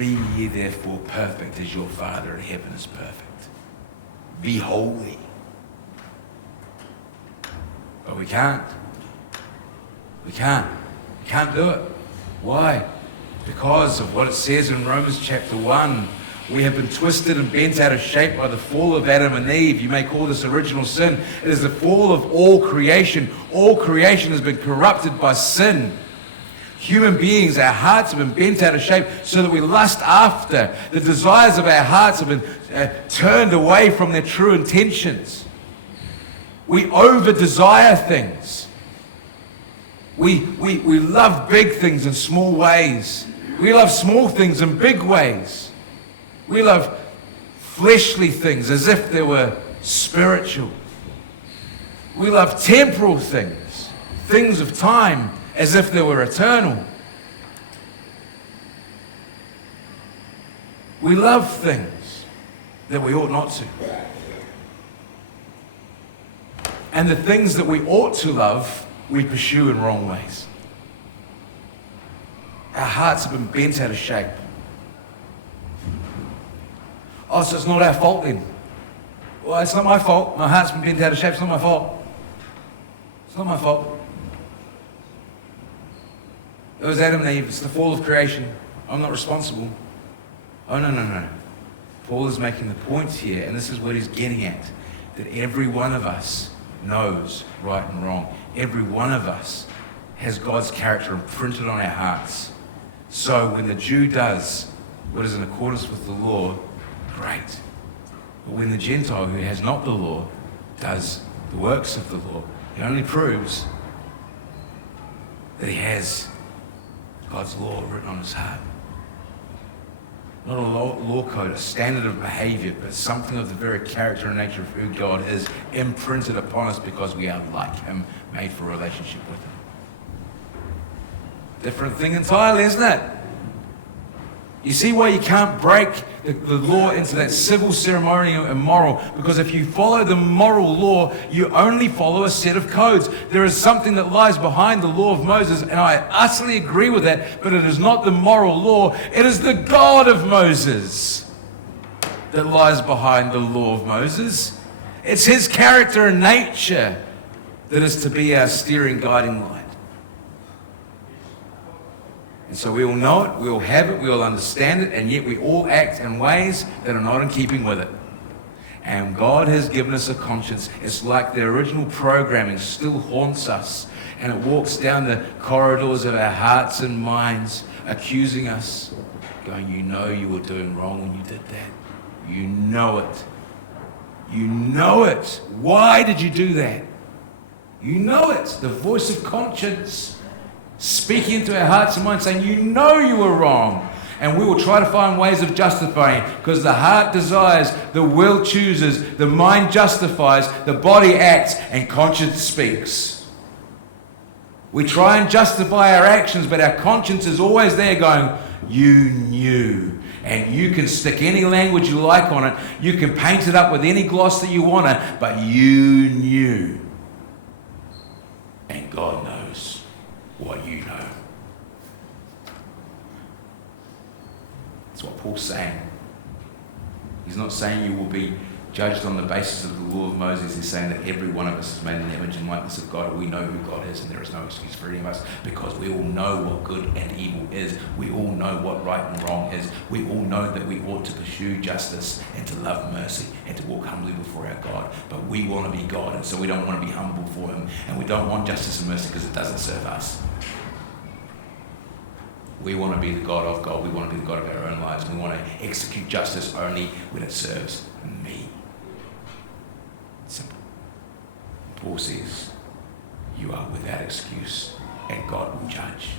Be ye therefore perfect as your Father in heaven is perfect. Be holy. But we can't. We can't. We can't do it. Why? Because of what it says in Romans chapter 1. We have been twisted and bent out of shape by the fall of Adam and Eve. You may call this original sin. It is the fall of all creation. All creation has been corrupted by sin. Human beings, our hearts have been bent out of shape so that we lust after. The desires of our hearts have been turned away from their true intentions. We over-desire things. We love big things in small ways. We love small things in big ways. We love fleshly things as if they were spiritual. We love temporal things, things of time, as if they were eternal. We love things that we ought not to. And the things that we ought to love, we pursue in wrong ways. Our hearts have been bent out of shape. Oh, so it's not our fault then? Well, it's not my fault. My heart's been bent out of shape. It's not my fault. It's not my fault. It was Adam and Eve. It's the fall of creation. I'm not responsible. Oh, no. Paul is making the point here, and this is what he's getting at, that every one of us knows right and wrong. Every one of us has God's character imprinted on our hearts. So when the Jew does what is in accordance with the law, great. But when the Gentile who has not the law does the works of the law, it only proves that he has God's law written on his heart. Not a law code, a standard of behavior, but something of the very character and nature of who God is imprinted upon us because we are like him, made for a relationship with him. Different thing entirely, isn't it? You see why you can't break the law into that civil, ceremonial, and moral? Because if you follow the moral law, you only follow a set of codes. There is something that lies behind the law of Moses, and I utterly agree with that, but it is not the moral law. It is the God of Moses that lies behind the law of Moses. It's his character and nature that is to be our steering, guiding light. And so we all know it, we all have it, we all understand it, and yet we all act in ways that are not in keeping with it. And God has given us a conscience. It's like the original programming still haunts us, and it walks down the corridors of our hearts and minds, accusing us, going, you know you were doing wrong when you did that. You know it. You know it. Why did you do that? You know it. The voice of conscience speaking into our hearts and minds, saying, you know you were wrong. And we will try to find ways of justifying it, because the heart desires, the will chooses, the mind justifies, the body acts, and conscience speaks. We try and justify our actions, but our conscience is always there going, you knew. And you can stick any language you like on it. You can paint it up with any gloss that you want it, but you knew. And God knows what you know. That's what Paul's saying. He's not saying you will be judged on the basis of the law of Moses. He's saying that every one of us is made in the image and likeness of God. We know who God is, and there is no excuse for any of us, because we all know what good and evil is. We all know what right and wrong is. We all know that we ought to pursue justice and to love mercy and to walk humbly before our God. But we want to be God, and so we don't want to be humble for him, and we don't want justice and mercy because it doesn't serve us. We want to be the God of God. We want to be the God of our own lives. We want to execute justice only when it serves me. Simple. Paul says, you are without excuse, and God will judge.